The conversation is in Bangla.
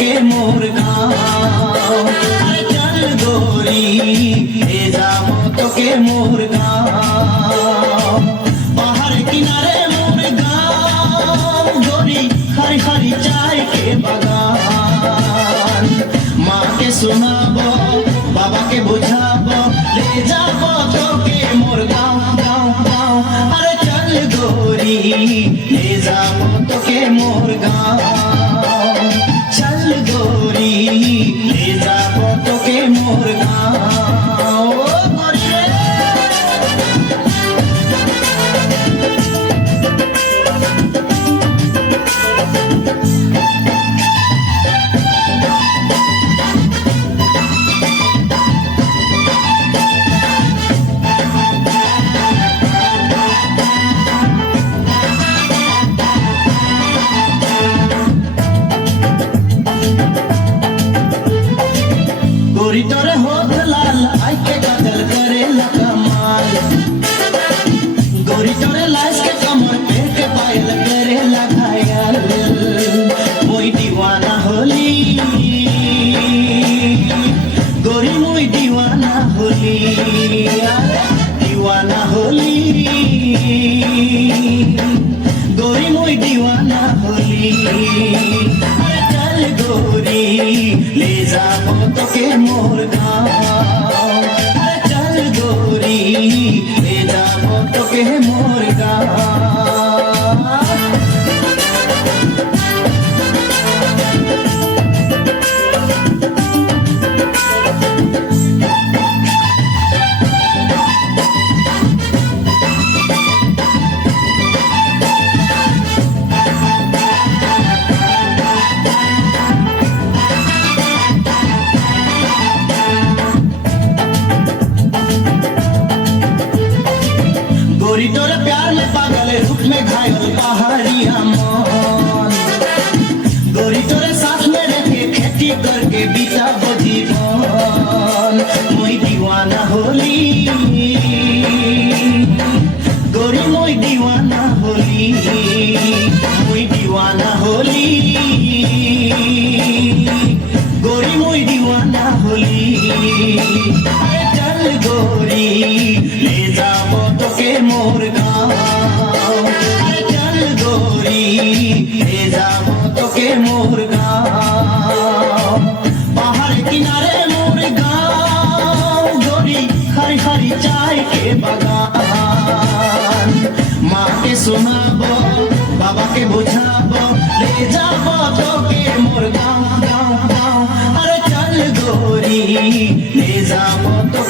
তোকে মোর গাঁও, আরে চল গোরি এ যাব তোকে মোর গাঁও, পাহাড় কিনারে মোর গাঁও, গোরি খারি খারি চায় কে বাগান, মাকে শোনাবো বাবাকে বোঝাবো, লে যাব তোকে মোর গাঁও গাঁও গাঁও, আরে চল গোরি লে যাব তোকে মোর গাঁও, চল গোরি লে যাব তোকে মোর গাঁও, ও গোরি রে। गोरी तोरे होठ लाल आई के काजल करे कमाल, गोरी तोरे लाश के कमर पे के पायल करे घायल, मोई दीवाना होली गोरी मोई दीवाना होली, दीवाना होली गोरी मोई दीवाना होली, अरे चल गोरी ले जाबो তোকে মোর গাঁও, আরে চল গোরি ले जाबो তোকে মোর গাঁও। गोरी तोरे प्यार में पागल रूप में घायल पहाड़िया मन, गोरी तोरे साथ में रखे खेती करके बीता वो जीवन, मोई दीवाना होली गोरी मोई दीवाना होली, मोई दीवाना होली गोरी मोई दीवाना होली, अरे चल गोरी ले जाबो তোকে মোর গাঁও, আরে চল গোরি ले जाबो তোকে মোর গাঁও, পাহাড় কিনারে মোর গাঁও, গোরি খারি খারি চায় কে বাগান, মাকে শোনাবো বাবাকে বোঝাবো, ले যাবো তোকে মোর গাঁও গাঁও গাঁও, আরে চল গোরি ले যাবো তোকে